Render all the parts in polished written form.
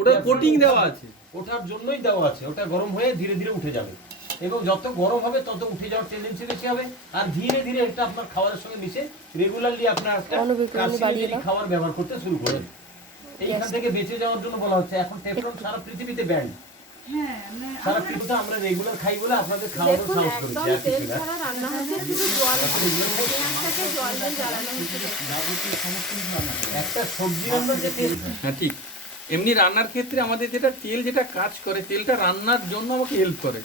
ওটা কোটিং দেওয়া আছে, ওটার জন্যই দেওয়া আছে। ওটা গরম হয়ে ধীরে ধীরে উঠে যাবে এবং যত গরম হবে তত উঠে যাওয়ার টেন্ডেন্সি বেশি হবে। আর ধীরে ধীরে এটা আপনার খাবারের সঙ্গে মিশে রেগুলারলি আপনার একটা কার্সিনোজেনিক খাবার ব্যবহার করতে শুরু করবেন। এইখান থেকে বেঁচে যাওয়ার জন্য বলা হচ্ছে। এখন টেফলন সারা পৃথিবীতে ব্যান্ড। হ্যাঁ, সারা পৃথিবীতে আমরা রেগুলার খাই বলে আপনাদের খাওয়ারও সাহস করেছি। আর কিছু না, রান্না হচ্ছে শুধু জল দিয়ে জ্বালানো হচ্ছে। একটা সবজি রান্নার যে টেস্ট। হ্যাঁ ঠিক। এমনি রান্নার ক্ষেত্রে আমাদের যেটা তেল যেটা কাজ করে, তেলটা রান্নার জন্য আমাকে হেল্প করে।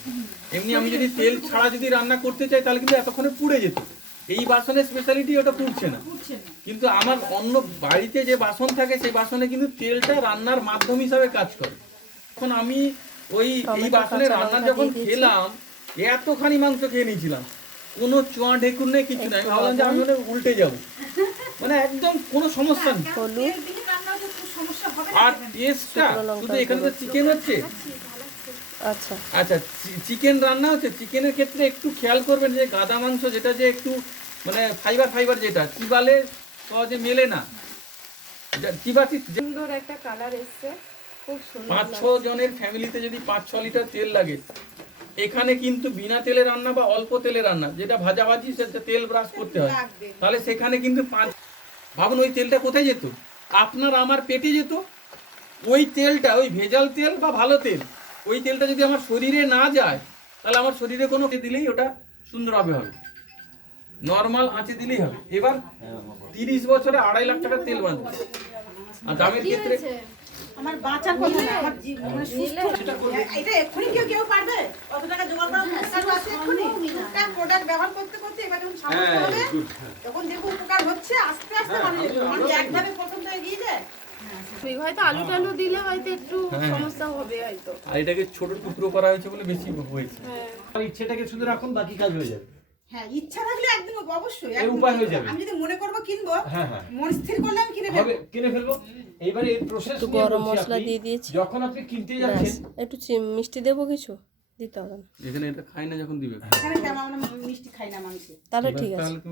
এমনি আমি যদি তেল ছাড়া যদি রান্না করতে চাই তাহলে কিন্তু এতক্ষণে পুড়ে যেত। এই বাসনের স্পেশালিটি ওটা পুড়ছে না। কিন্তু আমার অন্য বাড়িতে যে বাসন থাকে সেই বাসনে কিন্তু তেলটা রান্নার মাধ্যম হিসাবে কাজ করে। এখন আমি এই বাসনে রান্না যখন খেলাম, এতখানি মাংস খেয়ে নিয়েছিলাম, কোনো চোয়া ঢেকুর নেই, কিছু নেই। আমি ভাবলাম যে আমি মনে উল্টে যাবো, মানে একদম কোনো সমস্যা নেই। আর টেস্টটা শুধু এখানে তো চিকেন হচ্ছে। আচ্ছা আচ্ছা, চিকেন রান্না হচ্ছে। চিকেনের ক্ষেত্রে একটু খেয়াল করবেন যে গাদা মাংস যেটা যে একটু মানে ফাইবার যেটা চিবালে সহজে মেলে না। চিবাটি সুন্দর একটা কালার এসছে, খুব সুন্দর। 5-6 জনের ফ্যামিলিতে যদি 5-6 লিটার তেল লাগে, এখানে কিন্তু বিনা তেলে রান্না বা অল্প তেলে রান্না, যেটা ভাজাভাজি সেটা তেল ব্রাশ করতে হয়, তাহলে সেখানে কিন্তু ভাবুন ওই তেলটা কোথায় যেত? আপনার আমার পেটে যেত। ওই তেলটা, ওই ভেজাল তেল বা ভালো তেল, ওই তেলটা যদি আমার শরীরে না যায় তাহলে আমার শরীরে কোনো দিলেই ওটা সুন্দরভাবে হবে, নর্মাল আঁচে দিলেই হবে। এবার 30 বছরে 2.5 লাখ টাকার তেল বাঁধবে। আর দামের ক্ষেত্রে আমার বাঁচার কথা না, আমার জীবনে সুস্থ এটা এক্ষুনি কেউ পারবে কত টাকা জোগাড় করা মুশকিল আছে। এক্ষুনি একটা প্রোডাক্ট ব্যবহার করতে করতে এবার যখন সামর্থ্য হবে তখন দেখো উপকার হচ্ছে। আস্তে আস্তে মানুষ একভাবে প্রথম তো এগিয়ে যায়। হয়তো আলু টালু দিলে হয়তো একটু সমস্যা হবে হয়তো। আর এটাকে ছোট টুকরো করা হয়েছে বলে বেশি হয়েছে। আর ইচ্ছেটাকে শুধু রাখুন, বাকি কাজ হয়ে যাবে। হ্যাঁ, ইচ্ছা থাকলে একদম অবশ্যই এই উপায় হয়ে যাবে। আমি যদি মনে করব কিনবো, হ্যাঁ, মন স্থির করলে আমি কিনে ফেলবো। এইবারে এই প্রসেস গরম মশলা দিয়ে দিয়েছি। যখন আপনি কিনতে যাচ্ছেন একটু মিষ্টি দেবো, কিছু দিতে হবে না। এখানে এটা খাই না, যখন দিবে এখানে আমরা মিষ্টি খাই না মাংসে। তাহলে ঠিক আছে।